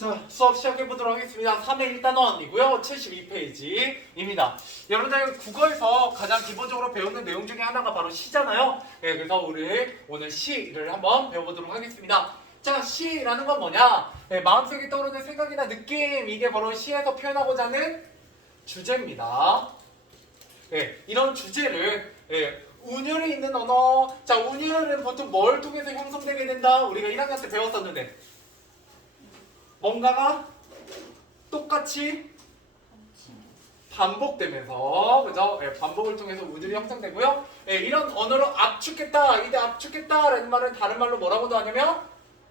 자, 수업 시작해보도록 하겠습니다. 3회 1단원이고요. 72페이지입니다. 여러분들 국어에서 가장 기본적으로 배우는 내용 중에 하나가 바로 시잖아요. 네, 그래서 우리 오늘 시를 한번 배워보도록 하겠습니다. 자, 시라는 건 뭐냐? 네, 마음속에 떠오르는 생각이나 느낌, 이게 바로 시에서 표현하고자 하는 주제입니다. 네, 이런 주제를 운율이 있는 언어. 자, 운율은 보통 뭘 통해서 형성되게 된다? 우리가 1학년 때 배웠었는데 뭔가가 똑같이 반복되면서, 그죠? 반복을 통해서 운율이 형성되고요. 이런 언어로 압축했다, 이때 압축했다라는 말은 다른 말로 뭐라고도 하냐면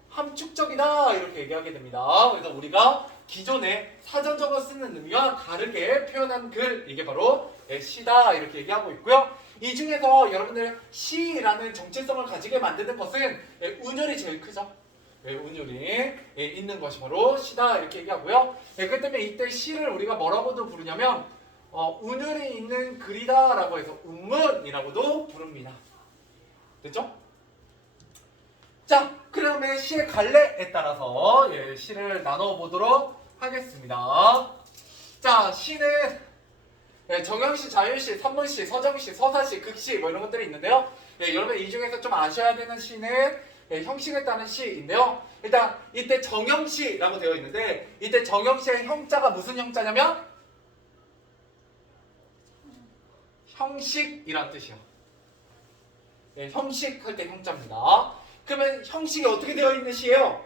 함축적이다, 이렇게 얘기하게 됩니다. 그래서 우리가 기존에 사전적으로 쓰는 의미와 다르게 표현한 글, 이게 바로 시다, 이렇게 얘기하고 있고요. 이 중에서 여러분들 시라는 정체성을 가지게 만드는 것은 운율이 제일 크죠. 운율이 있는 것이 바로 시다, 이렇게 얘기하고요. 그 때문에 이때 시를 우리가 뭐라고도 부르냐면 운율이 있는 글이다 라고 해서 운문이라고도 부릅니다. 됐죠? 자, 그러면 시의 갈래에 따라서 시를 나눠 보도록 하겠습니다. 자, 시는 정형시, 자유시, 산문시, 서정시, 서사시, 극시 뭐 이런 것들이 있는데요. 여러분 이 중에서 좀 아셔야 되는 시는 형식에 따른 시인데요. 일단 이때 정형시라고 되어 있는데 이때 정형시의 형자가 무슨 형자냐면 형식이란 뜻이요. 형식 할 때 형자입니다. 그러면 형식이 어떻게 되어 있는 시예요?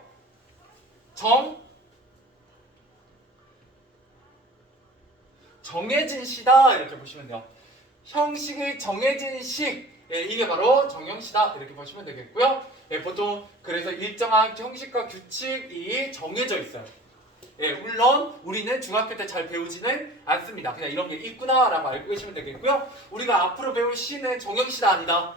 정해진 시다, 이렇게 보시면 돼요. 형식이 정해진 식, 이게 바로 정형시다, 이렇게 보시면 되겠고요. 보통 그래서 일정한 형식과 규칙이 정해져 있어요. 물론 우리는 중학교 때 잘 배우지는 않습니다. 그냥 이런 게 있구나 라고 알고 계시면 되겠고요. 우리가 앞으로 배울 시는 정형시다, 아니다?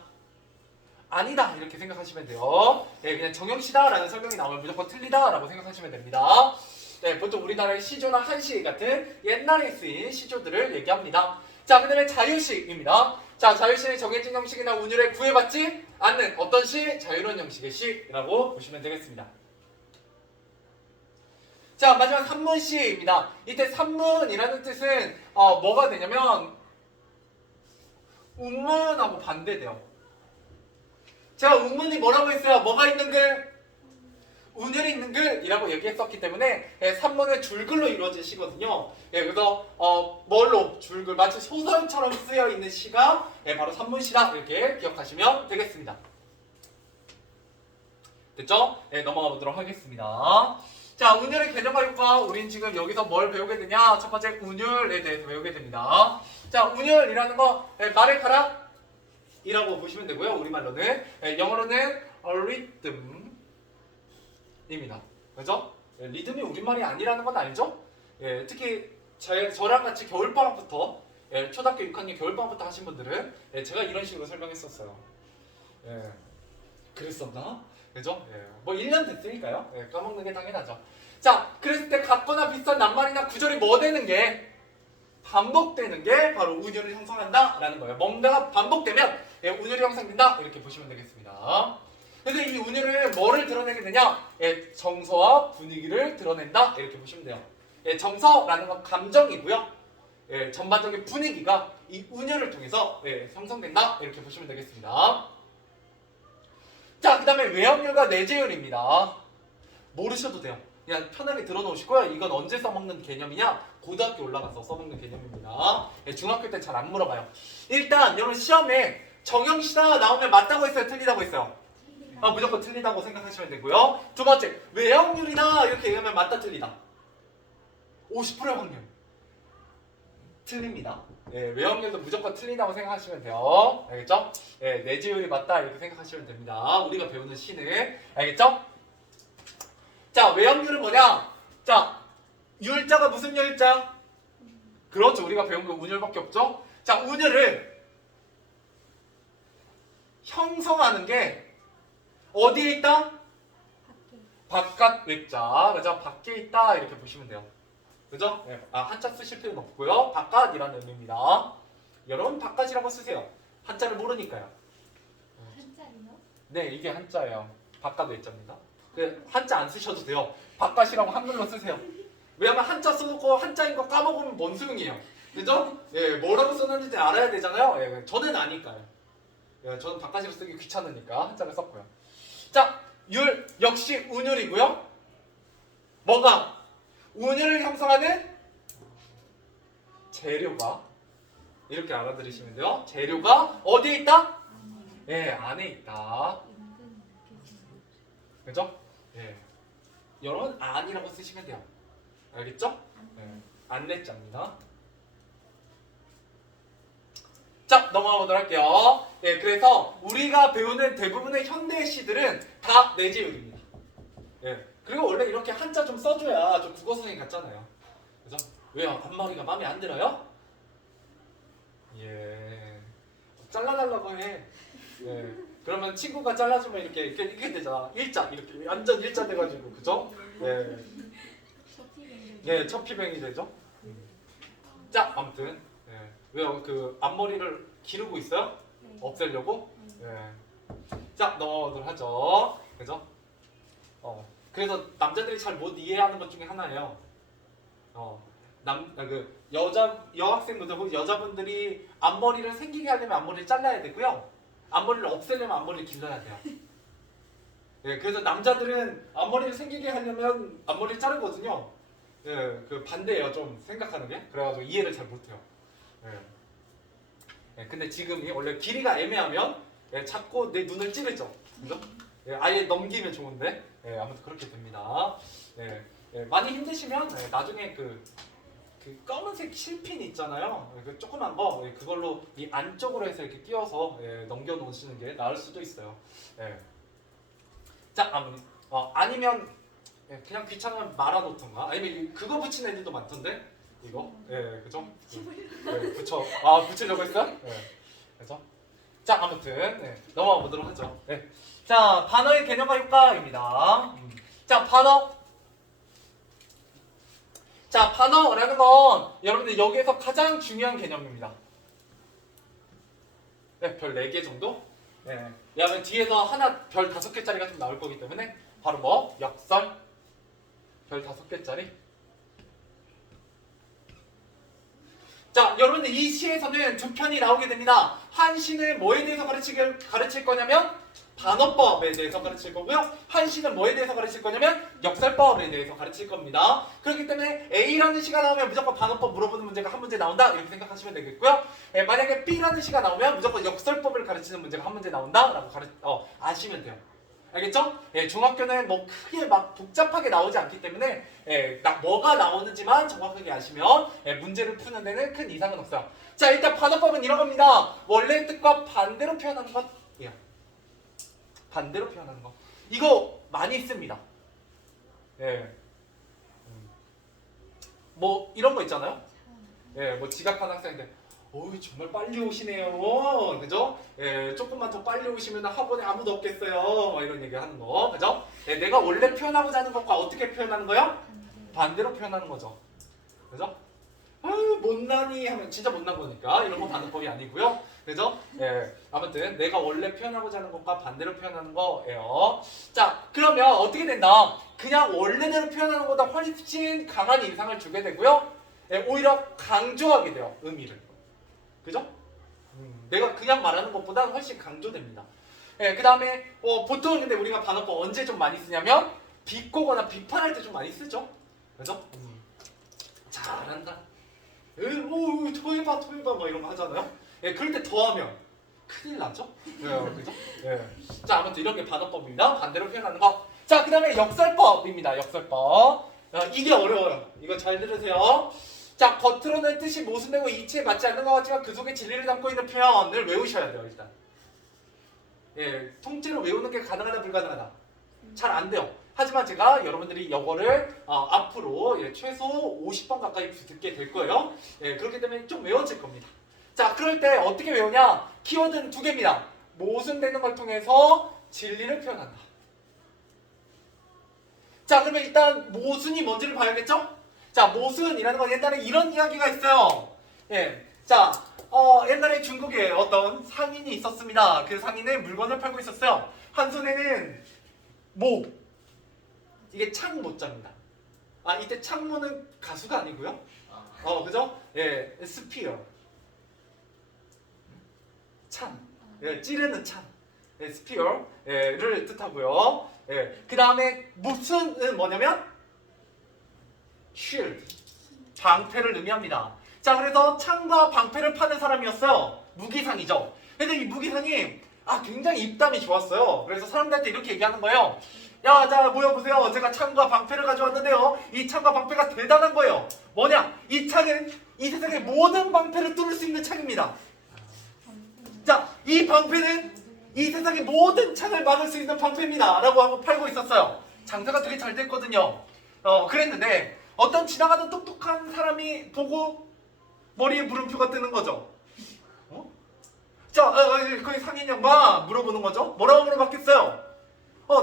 아니다, 이렇게 생각하시면 돼요. 그냥 정형시다 라는 설명이 나오면 무조건 틀리다 라고 생각하시면 됩니다. 보통 우리나라의 시조나 한시 같은 옛날에 쓰인 시조들을 얘기합니다. 자, 그 다음에 자유시입니다. 자, 자유시는 정해진 형식이나 운율에 구애받지 않는 어떤 시? 자유로운 형식의 시라고 보시면 되겠습니다. 자, 마지막 산문시입니다. 이때 산문이라는 뜻은 뭐가 되냐면 운문하고 반대돼요. 제가 운문이 뭐라고 했어요? 뭐가 있는 글? 운율이 있는 글이라고 얘기했었기 때문에 산문은 줄글로 이루어진 시거든요. 그래서 뭘로? 줄글, 마치 소설처럼 쓰여 있는 시가 바로 산문시다, 이렇게 기억하시면 되겠습니다. 됐죠? 넘어가 보도록 하겠습니다. 자, 운율의 개념과 효과, 우린 지금 여기서 뭘 배우게 되냐? 첫 번째 운율에 대해서 배우게 됩니다. 자, 운율이라는 거 말의 가락이라고 보시면 되고요. 우리말로는 영어로는 rhythm 입니다. 그죠? 리듬이 우리말이 아니라는 건 알죠? 특히 저랑 같이 겨울방학부터 초등학교 6학년 겨울방학부터 하신 분들은 제가 이런 식으로 설명했었어요. 그랬었나? 그죠? 뭐 1년 됐으니까요. 까먹는 게 당연하죠. 자, 그랬을 때 같거나 비슷한 낱말이나 구절이 뭐 되는 게 반복되는 게 바로 운율을 형성한다 라는 거예요. 뭔가가 반복되면 운율이 형성된다, 이렇게 보시면 되겠습니다. 그래서 이 운율은 뭐를 드러내게 되냐? 정서와 분위기를 드러낸다, 이렇게 보시면 돼요. 정서라는 건 감정이고요. 전반적인 분위기가 이 운율을 통해서 형성된다, 이렇게 보시면 되겠습니다. 자, 그 다음에 외형률과 내재율입니다. 모르셔도 돼요. 그냥 편하게 들어놓으시고요. 이건 언제 써먹는 개념이냐? 고등학교 올라가서 써먹는 개념입니다. 중학교 때 잘 안 물어봐요. 일단 여러분 시험에 정형시다 나오면 맞다고 했어요? 틀리다고 했어요? 무조건 틀리다고 생각하시면 되고요. 두 번째, 외형률이다 이렇게 얘기하면 맞다, 틀리다. 50%의 확률. 틀립니다. 외형률도 무조건 틀린다고 생각하시면 돼요. 알겠죠? 내지율이 맞다, 이렇게 생각하시면 됩니다. 우리가 배우는 시는. 알겠죠? 자, 외형률은 뭐냐? 자, 율자가 무슨 율자? 그렇죠. 우리가 배운 거 운율밖에 없죠? 자, 운율을 형성하는 게 어디에 있다? 바깥 외자. 그죠? 밖에 있다, 이렇게 보시면 돼요. 그죠? 한자 쓰실 필요는 없고요. 바깥이라는 의미입니다. 여러분 바깥이라고 쓰세요. 한자를 모르니까요. 한자리요? 네, 이게 한자예요. 바깥 외자입니다. 그 한자 안 쓰셔도 돼요. 바깥이라고 한글로 쓰세요. 왜냐면 한자 써놓고 한자인 거 까먹으면 뭔 소용이에요. 그죠? 예, 뭐라고 썼는지 알아야 되잖아요. 예, 저는 아니까요. 예, 저는 바깥으로 쓰기 귀찮으니까 한자를 썼고요. 자, 율 역시 운율이고요. 뭐가? 운율을 형성하는 재료가 이렇게 알아들으시면 돼요. 재료가 어디에 있다? 예, 안에 있다. 그죠? 예. 여러분 안이라고 쓰시면 돼요. 알겠죠? 예. 안내자입니다. 자, 넘어가 보도록 할게요. 예, 그래서 우리가 배우는 대부분의 현대 시들은 다 내재율입니다. 예. 그리고 원래 이렇게 한자 좀 써줘야 좀 국어 수행이 같잖아요. 그죠? 왜요? 앞머리가 마음에 안 들어요? 예. 잘라달라고 해. 예. 그러면 친구가 잘라주면 이렇게 되잖아. 일자 이렇게 완전 일자 돼가지고 그죠? 예. 예, 첫피뱅이 되죠. 자, 아무튼 예. 왜요? 그 앞머리를 기르고 있어요? 없애려고? 예. 자, 넘어가도록 하죠. 그죠? 그래서 남자들이 잘 못 이해하는 것 중에 하나예요. 여학생분들 혹은 여자분들이 앞머리를 생기게 하려면 앞머리를 잘라야 되고요. 앞머리를 없애려면 앞머리를 길러야 돼요. 예, 그래서 남자들은 앞머리를 생기게 하려면 앞머리를 자르거든요. 예, 그 반대예요. 좀 생각하는 게. 그래가지고 이해를 잘 못해요. 예. 예, 근데 지금이 원래 길이가 애매하면 예, 자꾸 내 눈을 찌르죠. 그죠? 예, 아예 넘기면 좋은데 예, 아무튼 그렇게 됩니다. 예, 예, 많이 힘드시면 예, 나중에 그 검은색 실핀 있잖아요. 그 조그만 거 예, 그걸로 이 안쪽으로 해서 이렇게 띄워서 예, 넘겨 놓으시는 게 나을 수도 있어요. 예. 자, 아니면 예, 그냥 귀찮으면 말아놓던가 아니면 그거 붙이는 애들도 많던데 이거 예, 그죠? 예, 붙이려고 했어요? 예, 그죠? 자, 아무튼 예, 넘어가 보도록 하죠. 예. 자, 반어의 개념과 효과입니다. 자, 반어. 자, 반어라는 건 여러분들 여기에서 가장 중요한 개념입니다. 네, 별 4개 정도? 네. 왜냐하면 뒤에서 하나 별 5개짜리가 좀 나올 거기 때문에 바로 뭐? 역설 별 5개짜리. 자, 여러분들 이 시에서는 두 편이 나오게 됩니다. 한 시는 뭐에 대해서 가르칠 거냐면 반어법에 대해서 가르칠 거고요. 한 시는 뭐에 대해서 가르칠 거냐면 역설법에 대해서 가르칠 겁니다. 그렇기 때문에 A라는 시가 나오면 무조건 반어법 물어보는 문제가 한 문제 나온다 이렇게 생각하시면 되겠고요. 만약에 B라는 시가 나오면 무조건 역설법을 가르치는 문제가 한 문제 나온다 라고 아시면 돼요. 알겠죠? 예, 중학교는 뭐 크게 막 복잡하게 나오지 않기 때문에 뭐가 나오는지만 정확하게 아시면 문제를 푸는 데는 큰 이상은 없어요. 자, 일단 반어법은 이런 겁니다. 원래의 뜻과 반대로 표현하는 것이에요. 반대로 표현하는 거. 이거 많이 씁니다. 예. 뭐 이런 거 있잖아요. 예, 뭐 지각한 학생인데 어이 정말 빨리 오시네요. 그죠? 예, 조금만 더 빨리 오시면 학원에 아무도 없겠어요. 뭐 이런 얘기 하는 거. 그죠? 예, 내가 원래 표현하고자 하는 것과 어떻게 표현하는 거요? 반대로 표현하는 거죠. 그죠? 못나니 하면 진짜 못난 거니까 이런 건 반어법이 아니고요. 그죠? 예, 아무튼 내가 원래 표현하고자 하는 것과 반대로 표현하는 거예요. 자, 그러면 어떻게 된다? 그냥 원래대로 표현하는 것보다 훨씬 강한 인상을 주게 되고요. 예, 오히려 강조하게 돼요. 의미를. 그죠? 내가 그냥 말하는 것보다 훨씬 강조됩니다. 예, 그 다음에 보통 근데 우리가 반어법 언제 좀 많이 쓰냐면 비꼬거나 비판할 때 좀 많이 쓰죠. 그죠? 잘한다. 토해봐 뭐 이런 거 하잖아요. 예, 그럴 때 더하면 큰일 나죠. 예, 그죠? 예. 자, 아무튼 이런 게 반어법입니다. 반대로 표현하는 거. 자, 그 다음에 역설법입니다. 역설법. 이게 어려워요. 이거 잘 들으세요. 자, 겉으로는 뜻이 모순되고 이치에 맞지 않는 것 같지만 그 속에 진리를 담고 있는 표현을 외우셔야 돼요. 일단. 예, 통째로 외우는 게 가능하다 불가능하다. 잘 안 돼요. 하지만 제가 여러분들이 이거를 앞으로 최소 50번 가까이 듣게 될 거예요. 예, 그렇기 때문에 좀 외워질 겁니다. 자, 그럴 때 어떻게 외우냐? 키워드는 2개입니다. 모순되는 걸 통해서 진리를 표현한다. 자, 그러면 일단 모순이 뭔지를 봐야겠죠? 자, 모순이라는 건 옛날에 이런 이야기가 있어요. 예, 자, 옛날에 중국에 어떤 상인이 있었습니다. 그 상인은 물건을 팔고 있었어요. 한 손에는 모, 이게 창모자입니다. 이때 창모는 가수가 아니고요. 아, 그죠? 예, 스피어. 창. 예, 찌르는 창. 예, 스피어를 뜻하고요. 예, 그 다음에 무슨은 뭐냐면 shield. 방패를 의미합니다. 자, 그래서 창과 방패를 파는 사람이었어요. 무기상이죠. 근데 이 무기상이 굉장히 입담이 좋았어요. 그래서 사람들한테 이렇게 얘기하는 거예요. 야, 자, 모여보세요. 제가 창과 방패를 가져왔는데요. 이 창과 방패가 대단한 거예요. 뭐냐? 이 창은 이 세상의 모든 방패를 뚫을 수 있는 창입니다. 자, 이 방패는 이 세상의 모든 창을 막을 수 있는 방패입니다. 라고 하고 팔고 있었어요. 장사가 되게 잘 됐거든요. 그랬는데 어떤 지나가던 똑똑한 사람이 보고 머리에 물음표가 뜨는 거죠. 자, 거기 상인 양반 물어보는 거죠. 뭐라고 물어봤겠어요?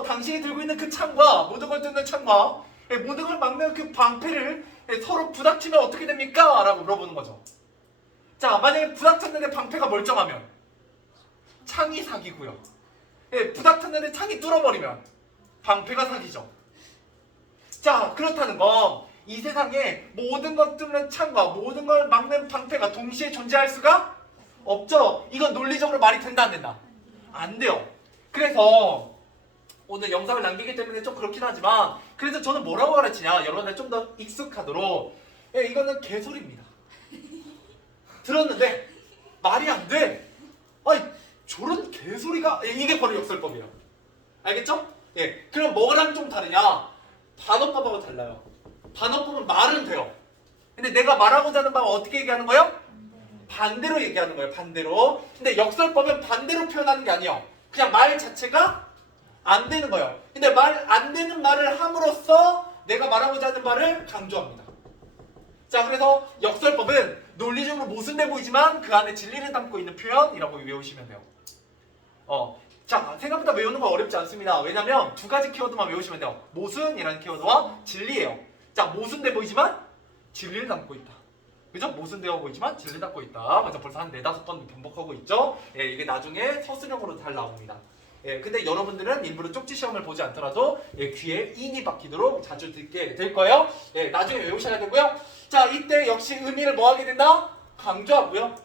당신이 들고 있는 그 창과 모든 걸 뚫는 창과 모든 걸 막는 그 방패를 서로 부닥치면 어떻게 됩니까? 라고 물어보는 거죠. 자, 만약에 부닥쳤는데 방패가 멀쩡하면 창이 사기고요. 부닥쳤는데 창이 뚫어버리면 방패가 사기죠. 자, 그렇다는 건 이 세상에 모든 것 뚫는 창과 모든 걸 막는 방패가 동시에 존재할 수가 없죠. 이건 논리적으로 말이 된다 안 된다? 안 돼요. 그래서 오늘 영상을 남기기 때문에 좀 그렇긴 하지만 그래서 저는 뭐라고 가르치냐, 여러분들 좀 더 익숙하도록 이거는 개소리입니다. 들었는데 말이 안 돼. 저런 개소리가 이게 바로 역설법이에요. 알겠죠? 그럼 뭐랑 좀 다르냐? 반어법하고 달라요. 반어법은 말은 돼요. 근데 내가 말하고자 하는 바가 어떻게 얘기하는 거예요? 반대로 얘기하는 거예요. 반대로. 근데 역설법은 반대로 표현하는 게 아니에요. 그냥 말 자체가 안 되는 거예요. 근데 말 안 되는 말을 함으로써 내가 말하고자 하는 바를 강조합니다. 자, 그래서 역설법은 논리적으로 모순돼 보이지만 그 안에 진리를 담고 있는 표현이라고 외우시면 돼요. 자, 생각보다 외우는 거 어렵지 않습니다. 왜냐면 두 가지 키워드만 외우시면 돼요. 모순이라는 키워드와 진리예요. 자, 모순돼 보이지만 진리를 담고 있다. 그죠? 모순되어 보이지만 진리를 담고 있다. 맞아, 벌써 한 4-5번 반복하고 있죠? 이게 나중에 서술형으로 잘 나옵니다. 근데 여러분들은 일부러 쪽지 시험을 보지 않더라도 귀에 인이 박히도록 자주 듣게 될 거예요. 나중에 외우셔야 되고요. 자, 이때 역시 의미를 뭐 하게 된다? 강조하고요.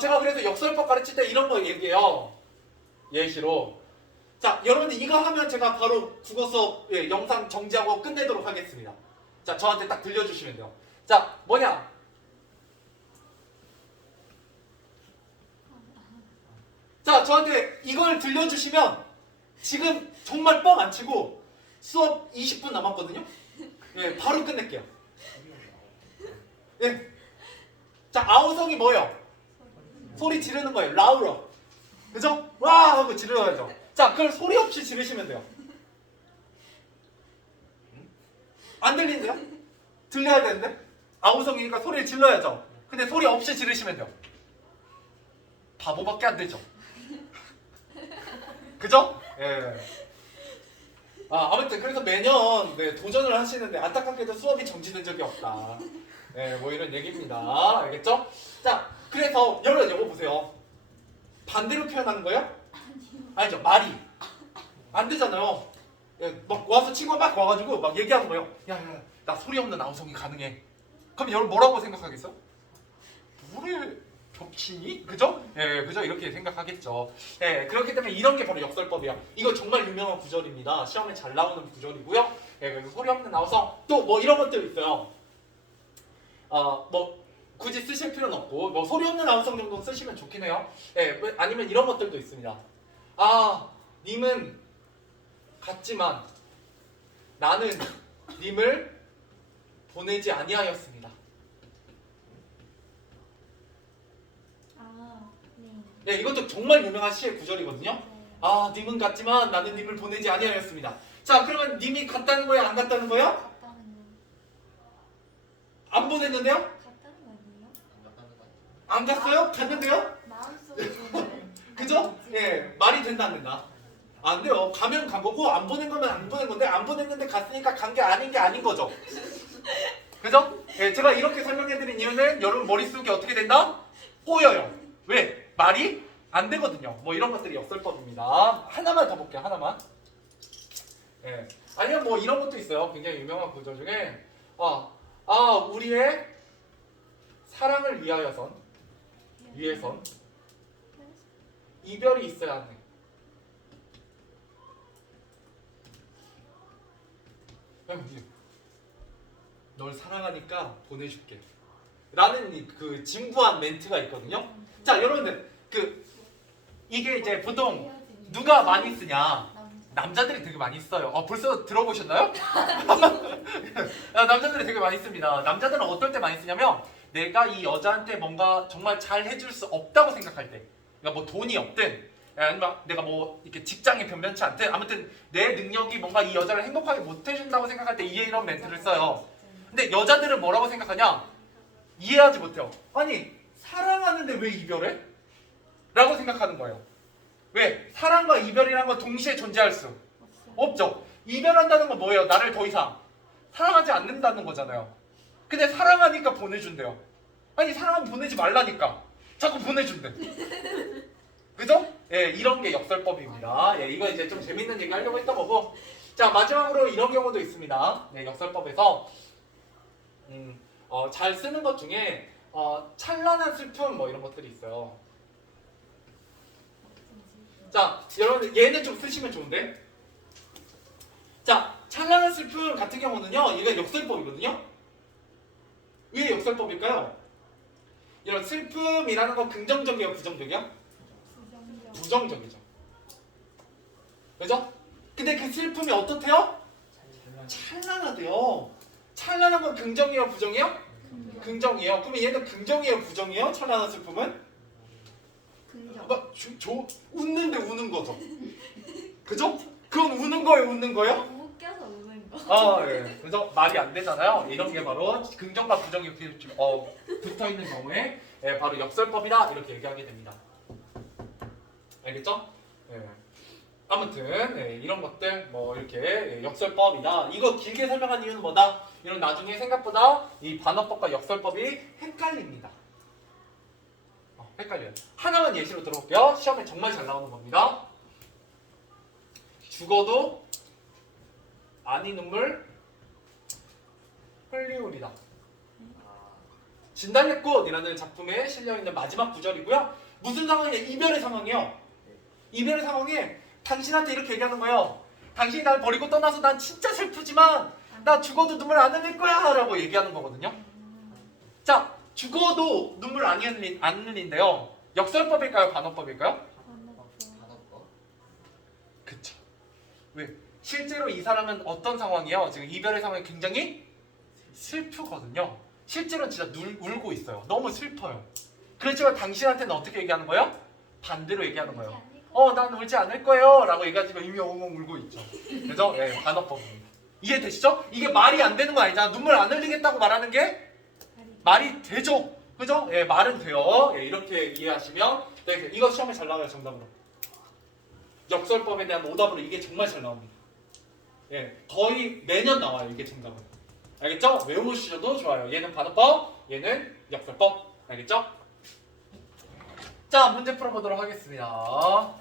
제가 그래서 역설법 가르칠 때 이런 거 얘기해요. 예시로. 자, 여러분들 이거 하면 제가 바로 국어 수업 영상 정지하고 끝내도록 하겠습니다. 자, 저한테 딱 들려주시면 돼요. 자, 뭐냐? 자, 저한테 이걸 들려주시면 지금 정말 뻥 안 치고 수업 20분 남았거든요? 바로 끝낼게요. 자, 아우성이 뭐예요? 소리 지르는 거예요. 라우러. 그죠? 와! 하고 지르야죠. 자, 그걸 소리 없이 지르시면 돼요. 안 들리는데요? 들려야 되는데? 아우성이니까 소리를 질러야죠. 근데 소리 없이 지르시면 돼요. 바보밖에 안 되죠. 그죠? 아무튼 그래서 매년 도전을 하시는데 안타깝게도 수업이 정지된 적이 없다. 뭐 이런 얘기입니다. 알겠죠? 자, 그래서 여러분 이거 보세요. 반대로 표현하는 거예요? 아니죠. 말이 안 되잖아요. 막 와서 친구가 막 와가지고 막 얘기하는 거예요. 야, 나 소리 없는 아우성이 가능해. 그럼 여러분 뭐라고 생각하겠어? 뭐래 겹치니? 그죠? 그죠? 이렇게 생각하겠죠. 그렇기 때문에 이런 게 바로 역설법이야. 이거 정말 유명한 구절입니다. 시험에 잘 나오는 구절이고요. 그래서 소리 없는 아우성 또 뭐 이런 것들 있어요. 뭐 굳이 쓰실 필요는 없고 뭐 소리 없는 아우성 정도 쓰시면 좋긴 해요. 아니면 이런 것들도 있습니다. 님은 같지만 나는 님을 보내지 아니하였습니다. 네, 이것도 정말 유명한 시의 구절이거든요. 님은 같지만 나는 님을 보내지 아니하였습니다. 자, 그러면 님이 갔다는 거예요? 안 갔다는 거예요? 안 보냈는데요? 갔다는 거 아니에요? 안 갔어요? 갔는데요? 마음속으로는 그죠? 말이 된다 안 된다? 안 돼요. 가면 간 거고 안 보낸 거면 안 보낸 건데 안 보냈는데 갔으니까 간 게 아닌 거죠. 그죠? 제가 이렇게 설명해드린 이유는 여러분 머릿속에 어떻게 된다? 꼬여요. 왜? 말이 안 되거든요. 뭐 이런 것들이 역설법입니다. 하나만 더 볼게요. 하나만. 예. 아니면 뭐 이런 것도 있어요. 굉장히 유명한 구조 중에 우리의 사랑을 위해선 이별이 있어야 하네. 널 사랑하니까 보내줄게. 라는 그 진부한 멘트가 있거든요. 자, 여러분들 이게 이제 보통 누가 많이 쓰냐? 남자들이 되게 많이 써요. 벌써 들어보셨나요? 남자들이 되게 많이 씁니다. 남자들은 어떨 때 많이 쓰냐면 내가 이 여자한테 뭔가 정말 잘 해줄 수 없다고 생각할 때, 그러니까 뭐 돈이 없든 아니면 내가 뭐 이렇게 직장에 변변치 않든 아무튼 내 능력이 뭔가 이 여자를 행복하게 못 해준다고 생각할 때 이런 멘트를 써요. 근데 여자들은 뭐라고 생각하냐? 이해하지 못해요. 아니 사랑하는데 왜 이별해? 라고 생각하는 거예요. 왜? 사랑과 이별이라는 건 동시에 존재할 수 없죠. 이별한다는 건 뭐예요? 나를 더 이상 사랑하지 않는다는 거잖아요. 근데 사랑하니까 보내준대요. 아니 사랑하면 보내지 말라니까 자꾸 보내준대. 그죠? 예, 이런 게 역설법입니다. 예, 이거 이제 좀 재밌는 얘기 하려고 했던 거고. 자, 마지막으로 이런 경우도 있습니다. 네, 역설법에서 잘 쓰는 것 중에 찬란한 슬픔 뭐 이런 것들이 있어요. 자, 여러분 얘는 좀 쓰시면 좋은데. 자, 찬란한 슬픔 같은 경우는요, 이게 역설법이거든요. 왜 역설법일까요? 이런 슬픔이라는 건 긍정적이에요, 부정적이야? 부정적이죠. 그죠? 근데 그 슬픔이 어떻대요? 찬란하대요. 찬란한 건 긍정이에요, 부정이에요? 긍정이에요. 그러면 얘는 긍정이에요, 부정이에요? 찬란한 슬픔은? 막 웃는데 우는 거죠. 그죠? 그건 우는 거예요, 웃는 거예요? 웃겨서 우는 거. 예. 그래서 말이 안 되잖아요. 이런 게 바로 긍정과 부정이 붙어 있는 경우에 바로 역설법이다 이렇게 얘기하게 됩니다. 알겠죠? 예. 아무튼 이런 것들 뭐 이렇게 역설법이다. 이거 길게 설명한 이유는 뭐다? 이런 나중에 생각보다 이 반어법과 역설법이 헷갈립니다. 헷갈려요. 하나만 예시로 들어볼게요. 시험에 정말 잘 나오는 겁니다. 죽어도 아니 눈물 흘리우리다. 진달래꽃이라는 작품에 실려있는 마지막 구절이고요. 무슨 상황이에요? 이별의 상황이에요. 이별의 상황에 당신한테 이렇게 얘기하는 거예요. 당신이 날 버리고 떠나서 난 진짜 슬프지만 나 죽어도 눈물 안 흘릴 거야 라고 얘기하는 거거든요. 자, 죽어도 눈물 안 흘린대요. 역설법일까요? 반어법일까요? 그쵸. 왜? 실제로 이 사람은 어떤 상황이에요? 지금 이별의 상황이 굉장히 슬프거든요. 실제로 진짜 울고 있어요. 너무 슬퍼요. 그렇지만 당신한테는 어떻게 얘기하는 거예요? 반대로 얘기하는 거예요. 난 울지 않을 거예요 라고 얘기하지만 이미 엉엉 울고 있죠. 그죠? 예, 반어법입니다. 이해되시죠? 이게 말이 안 되는 거 아니잖아. 눈물 안 흘리겠다고 말하는 게 말이 되죠. 그죠? 예, 말은 돼요. 예, 이렇게 이해하시면 네, 이거 시험에 잘 나와요, 정답으로. 역설법에 대한 오답으로 이게 정말 잘 나옵니다. 예, 거의 매년 나와요, 이게 정답은. 알겠죠? 외우셔도 좋아요. 얘는 반어법, 얘는 역설법. 알겠죠? 자, 문제 풀어보도록 하겠습니다.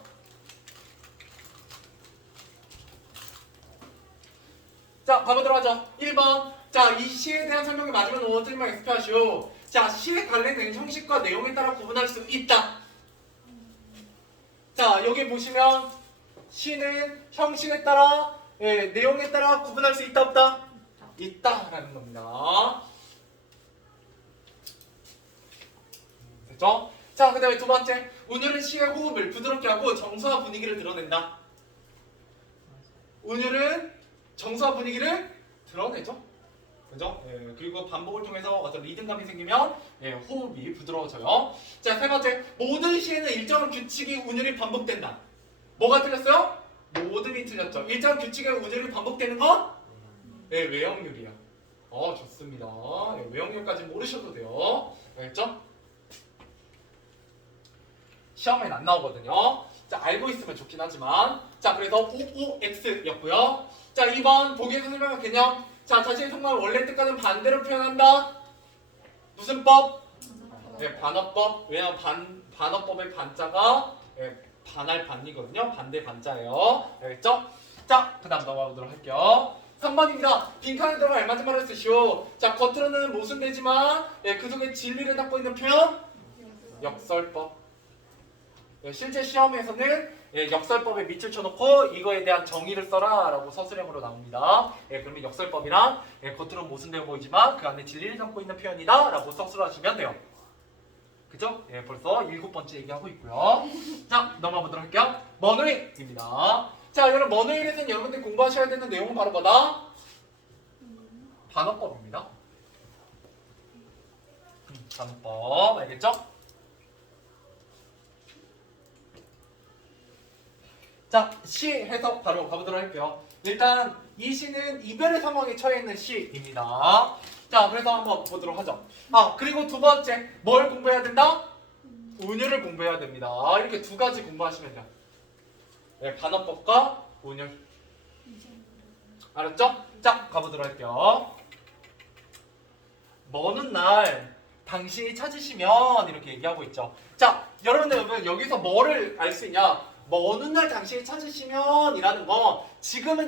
자, 가보도록 하죠. 1번. 자, 이 시에 대한 설명이 맞으면 O, 틀리면 X 표하시오. 자, 시에 관련된 형식과 내용에 따라 구분할 수 있다. 자, 여기 보시면 시는 형식에 따라, 내용에 따라 구분할 수 있다, 없다? 있다라는 겁니다. 됐죠? 자, 그 다음에 두 번째. 운율은 시의 호흡을 부드럽게 하고 정서와 분위기를 드러낸다. 운율은 정서와 분위기를 드러내죠. 그죠? 그리고 반복을 통해서 어떤 리듬감이 생기면 호흡이 부드러워져요. 자, 세 번째. 모든 시에는 일정한 규칙이 운율이 반복된다. 뭐가 틀렸어요? 모든이 틀렸죠. 일정한 규칙의 운율이 반복되는 건? 외형률이야. 좋습니다. 외형률까지 모르셔도 돼요. 알겠죠? 시험엔 안 나오거든요. 자, 알고 있으면 좋긴 하지만. 자, 그래서 OOX였고요. 자, 2번 보기에서 설명한 개념. 자, 자신의 속마음을 원래 뜻과는 반대로 표현한다. 무슨 법? 반어법. 왜냐면 반어법의 반자가 반할 반이거든요. 반대 반자예요. 알겠죠? 자, 그 다음 넘어가 보도록 할게요. 3번입니다. 빈칸에 들어가 알맞은 말을 쓰시오. 자, 겉으로는 모순되지만 그 속에 진리를 담고 있는 표현 역설법. 실제 시험에서는 역설법에 밑을 쳐놓고 이거에 대한 정의를 써라 라고 서술형으로 나옵니다. 그러면 역설법이란 겉으로는 모순되어 보이지만 그 안에 진리를 담고 있는 표현이다 라고 서술하시면 돼요. 그죠? 벌써 7번째 얘기하고 있고요. 자, 넘어가 보도록 할게요. 먼웨이입니다. 자, 여러분 먼웨이에서는 여러분들이 공부하셔야 되는 내용은 바로 뭐다? 반어법입니다. 반어법 알겠죠? 자, 시 해석 바로 가보도록 할게요. 일단 이 시는 이별의 상황에 처해 있는 시입니다. 자, 그래서 한번 보도록 하죠. 그리고 두 번째 뭘 공부해야 된다? 운율을 공부해야 됩니다. 이렇게 두 가지 공부하시면 돼요. 반어법과 운율. 알았죠? 자, 가보도록 할게요. 먼 훗날 당신이 찾으시면 이렇게 얘기하고 있죠. 자, 여러분들 여기서 뭐를 알 수 있냐? 먼 훗날 당신이 찾으시면 이라는 건 지금은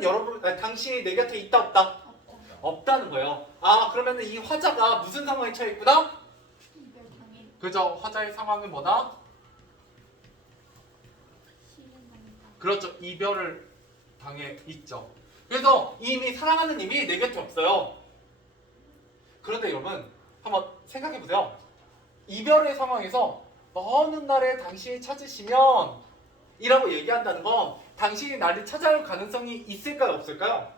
당신이 내 곁에 있다 없다? 없다는 거예요. 그러면 이 화자가 무슨 상황에 처해 있구나? 그죠? 화자의 상황은 뭐다? 그렇죠. 이별을 당해 있죠. 그래서 이미 사랑하는 님이 내 곁에 없어요. 그런데 여러분 한번 생각해 보세요. 이별의 상황에서 먼 훗날에 당신이 찾으시면 이라고 얘기한다는 건 당신이 나를 찾아올 가능성이 있을까요? 없을까요?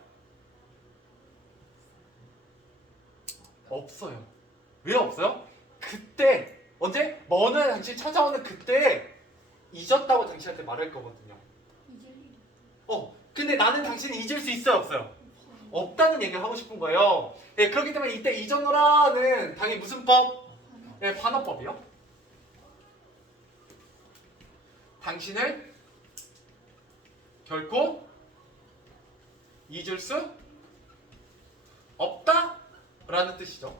없어요. 왜 없어요? 그때 언제? 먼 훗날에 당신이 찾아오는 그때 잊었다고 당신한테 말할 거거든요. 근데 나는 당신을 잊을 수 있어요? 없어요? 없다는 얘기를 하고 싶은 거예요. 그렇기 때문에 이때 잊어놓으라는 당연히 무슨 법? 반어법이요. 당신을 결코 잊을 수 없다 라는 뜻이죠.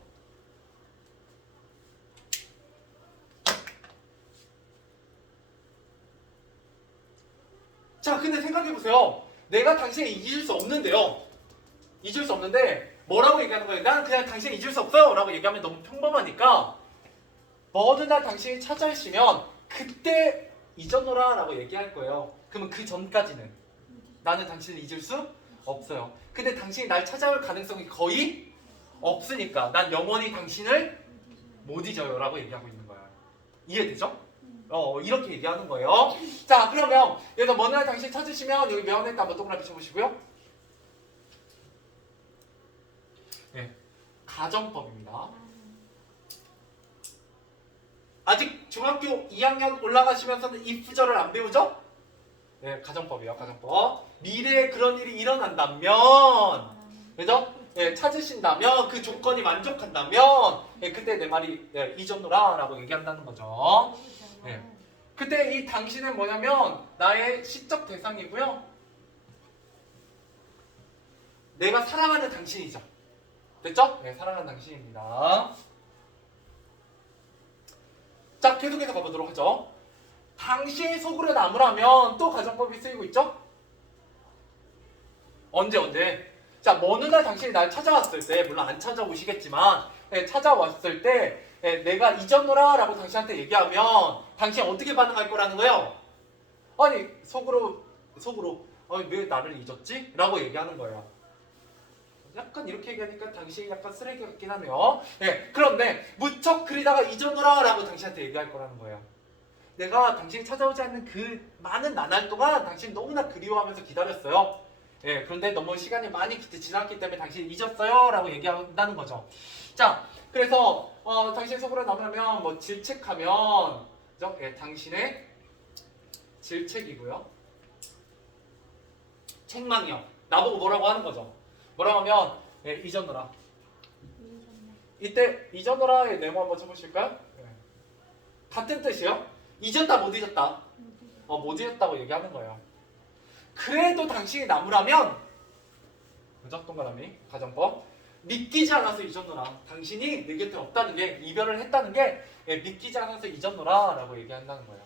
자, 근데 생각해보세요. 내가 당신을 잊을 수 없는데요. 잊을 수 없는데 뭐라고 얘기하는 거예요? 나는 그냥 당신을 잊을 수 없어요 라고 얘기하면 너무 평범하니까 먼 훗날 당신이 찾아오시면 그때 잊어놓으라 라고 얘기할 거예요. 그러면 그 전까지는 나는 당신을 잊을 수 없어요. 근데 당신이 날 찾아올 가능성이 거의 없으니까 난 영원히 당신을 못 잊어요 라고 얘기하고 있는 거예요. 이해되죠? 이렇게 얘기하는 거예요. 자, 그러면 여기서 먼 날 당신 찾으시면 여기 명언했다 한번 동그라미 쳐보시고요. 가정법입니다. 아직 중학교 2학년 올라가시면서는 이 구절을 안 배우죠? 가정법이에요. 가정법. 미래에 그런 일이 일어난다면, 그죠? 찾으신다면, 그 조건이 만족한다면, 그때 내 말이 잊어놓으라 라고 얘기한다는 거죠. 그때 이 당신은 뭐냐면 나의 시적 대상이고요. 내가 사랑하는 당신이죠. 됐죠? 사랑하는 당신입니다. 자, 계속해서 가보도록 하죠. 당신이 속으로 남으라면 또 가정법이 쓰이고 있죠? 언제? 자, 먼 훗날 당신이 날 찾아왔을 때, 물론 안 찾아오시겠지만 찾아왔을 때 내가 잊어놓으라 라고 당신한테 얘기하면 당신 어떻게 반응할 거라는 거예요? 아니 속으로 아니 왜 나를 잊었지? 라고 얘기하는 거예요. 약간 이렇게 얘기하니까 당신이 약간 쓰레기 같긴 하네요. 그런데 무척 그리다가 잊어놓으라 라고 당신한테 얘기할 거라는 거예요. 내가 당신이 찾아오지 않는 그 많은 나날 동안 당신 너무나 그리워하면서 기다렸어요. 그런데 너무 시간이 많이 지났기 때문에 당신이 잊었어요 라고 얘기한다는 거죠. 자, 그래서 당신 속으로 남으면 뭐 질책하면, 그죠? 당신의 질책이고요. 책망이요. 나보고 뭐라고 하는 거죠. 뭐라고 하면 잊어놓으라. 이때 잊어놓으라의 네모 한번 쳐보실까요? 같은 뜻이요. 잊었다 못 잊었다. 못 잊었다고 얘기하는 거예요. 그래도 당신이 남으라면, 그죠? 동그라미 가정법. 믿기지 않아서 잊었노라. 당신이 내 곁에 없다는 게, 이별을 했다는 게 믿기지 않아서 잊었노라 라고 얘기한다는 거예요.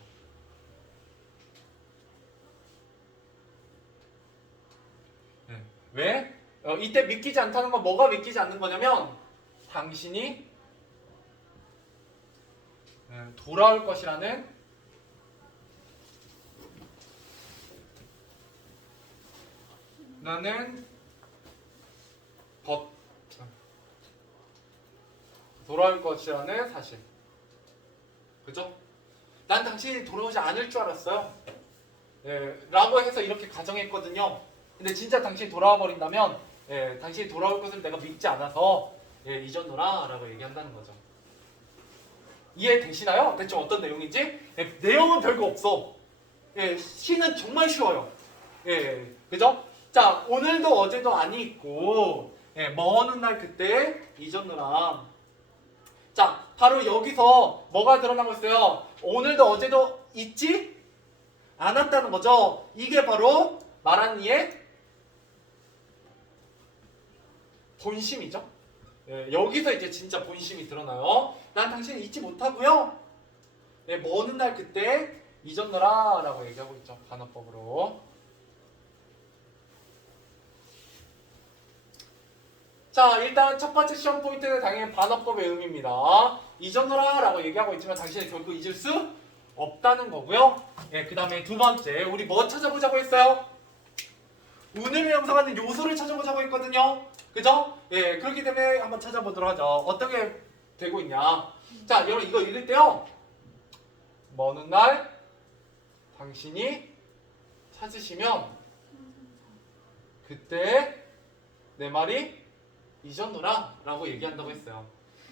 이때 믿기지 않다는 건 뭐가 믿기지 않는 거냐면 당신이 돌아올 것이라는 나는 돌아올 것이라는 사실. 그죠? 난 당신이 돌아오지 않을 줄 알았어요. 라고 해서 이렇게 가정했거든요. 근데 진짜 당신이 돌아와 버린다면 당신이 돌아올 것을 내가 믿지 않아서 잊었노라 라고 얘기한다는 거죠. 이해되시나요? 대충 어떤 내용인지? 내용은 별거 없어. 시는 정말 쉬워요. 그죠? 자, 오늘도 어제도 아니 있고 먼 훗날 그때 잊었노라. 자, 바로 여기서 뭐가 드러나고 있어요? 오늘도 어제도 잊지 않았다는 거죠. 이게 바로 말하는 이의 본심이죠. 여기서 이제 진짜 본심이 드러나요. 난 당신을 잊지 못하고요. 먼 훗날 그때 잊었노라 라고 얘기하고 있죠. 반어법으로. 자, 일단 첫 번째 시험 포인트는 당연히 반어법의 의미입니다. 잊었노라 라고 얘기하고 있지만 당신이 결국 잊을 수 없다는 거고요. 그 다음에 두 번째, 우리 뭐 찾아보자고 했어요? 운을 형성하는 요소를 찾아보자고 했거든요. 그죠? 그렇기 때문에 한번 찾아보도록 하죠. 어떻게 되고 있냐. 자, 여러분 이거 읽을 때요. 먼 훗날 당신이 찾으시면 그때 내 말이 잊었노라 라고 얘기한다고 했어요.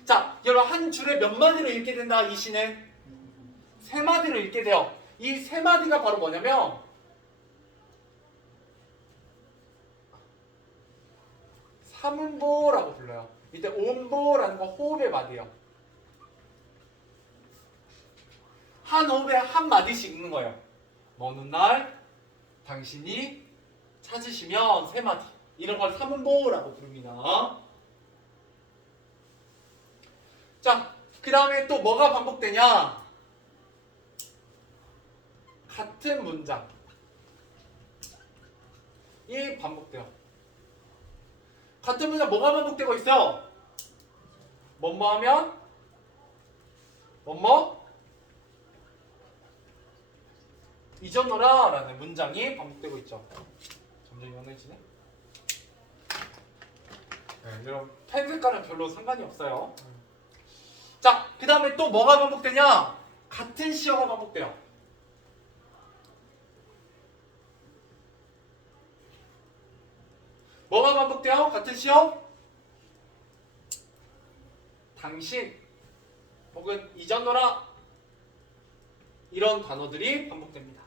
자, 여러분 한 줄에 몇 마디로 읽게 된다 이 시는? 세 마디로 읽게 돼요. 이 세 마디가 바로 뭐냐면 삼음보라고 불러요. 이때 온보라는 건 호흡의 마디예요. 한 호흡에 한 마디씩 읽는 거예요. 먼 훗날 당신이 찾으시면 세 마디. 이런 걸 삼음보라고 부릅니다. 자, 그 다음에 또 뭐가 반복되냐? 같은 문장이 반복돼요. 같은 문장 뭐가 반복되고 있어요? 뭐뭐 하면 뭐뭐 잊었노라 라는 문장이 반복되고 있죠. 점점 연해지네. 여러분 펜 색깔은 별로 상관이 없어요. 자, 그 다음에 또 뭐가 반복되냐? 같은 시어가 반복돼요. 뭐가 반복돼요? 같은 시어? 당신 혹은 잊었노라 이런 단어들이 반복됩니다.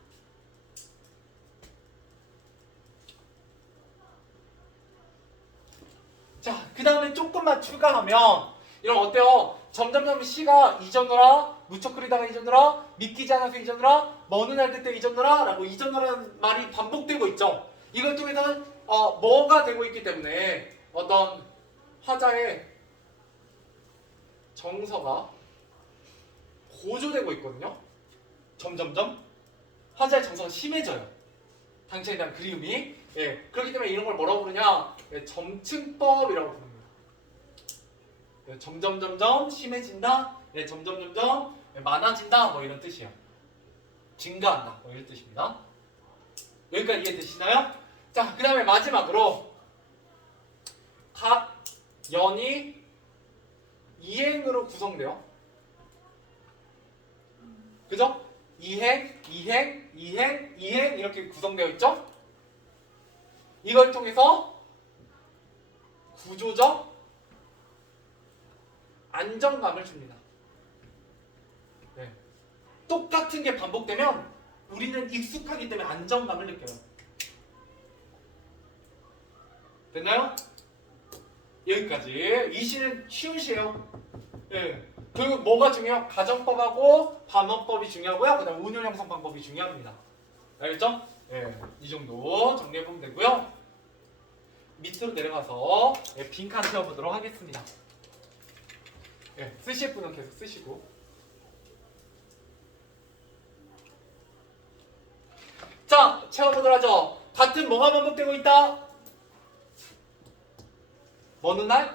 자, 그 다음에 조금만 추가하면 이런 어때요? 점점점 시가 잊었노라, 무척거리다가 잊었노라, 믿기지 않아서 잊었노라, 먼 훗날 그때 잊었노라 라고 잊었노라는 말이 반복되고 있죠. 이걸 통해서는 뭐가 되고 있기 때문에 어떤 화자의 정서가 고조되고 있거든요. 점점점 화자의 정서가 심해져요. 당신에 대한 그리움이. 그렇기 때문에 이런 걸 뭐라고 부르냐? 점층법이라고 부릅니다. 점점점점 심해진다. 점점점점 많아진다. 뭐 이런 뜻이에요. 증가한다. 뭐 이런 뜻입니다. 여기까지 이해되시나요? 자, 그 다음에 마지막으로 각 연이 이행으로 구성돼요. 그죠? 이행, 이행, 이행, 이행 이렇게 구성되어 있죠? 이걸 통해서 구조적 안정감을 줍니다. 똑같은 게 반복되면 우리는 익숙하기 때문에 안정감을 느껴요. 됐나요? 여기까지. 이 시는 쉬운 시예요. 그리고 뭐가 중요해요? 가정법하고 반어법이 중요하고요. 그 다음에 운율 형성 방법이 중요합니다. 알겠죠? 이 정도 정리해보면 되고요. 밑으로 내려가서 빈칸 채워보도록 하겠습니다. 쓰실 분은 계속 쓰시고. 자, 채워보도록 하죠. 같은 뭐가 반복되고 있다? 먼 훗날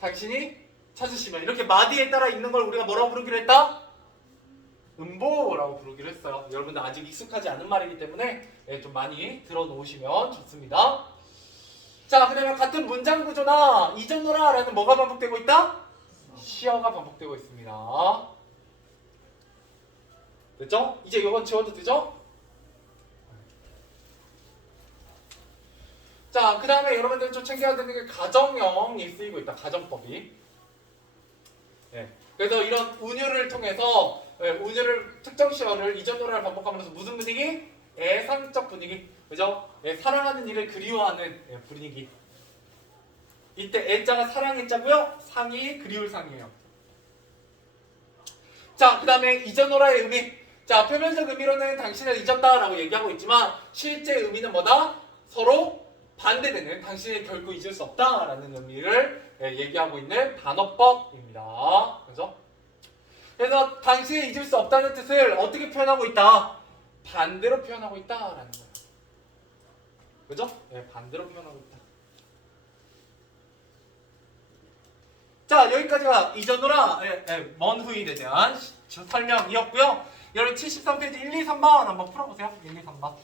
당신이 찾으시면 이렇게 마디에 따라 읽는 걸 우리가 뭐라고 부르기로 했다? 음보라고 부르기로 했어요. 여러분들 아직 익숙하지 않은 말이기 때문에 좀 많이 들어놓으시면 좋습니다. 자, 그 다음에 같은 문장 구조나 잊어놓으라 라는 뭐가 반복되고 있다? 시어가 반복되고 있습니다. 됐죠? 이제 이건 지워도 되죠? 자, 그 다음에 여러분들 좀 챙겨야 되는 게 가정형이 쓰이고 있다. 가정법이. 네. 그래서 이런 운율을 통해서 운율을 특정 시어를 이전노라를 반복하면서 무슨 분위기? 애상적 분위기. 그죠? 사랑하는 일을 그리워하는 분위기. 이때 애자가 사랑 애자고요. 상이 그리울 상이에요. 자, 그 다음에 잊어노라의 의미. 자, 표면적 의미로는 당신을 잊었다라고 얘기하고 있지만 실제 의미는 뭐다? 서로 반대되는 당신을 결코 잊을 수 없다라는 의미를 얘기하고 있는 단어법입니다. 그죠? 그래서 당신을 잊을 수 없다는 뜻을 어떻게 표현하고 있다? 반대로 표현하고 있다라는 거예요. 그죠? 네, 반대로 표현하고 있다. 자, 여기까지가 잊어놓으라 먼 후일에 대한 설명이었고요. 여러분 73페이지 1, 2, 3번 한번 풀어보세요. 1, 2, 3번.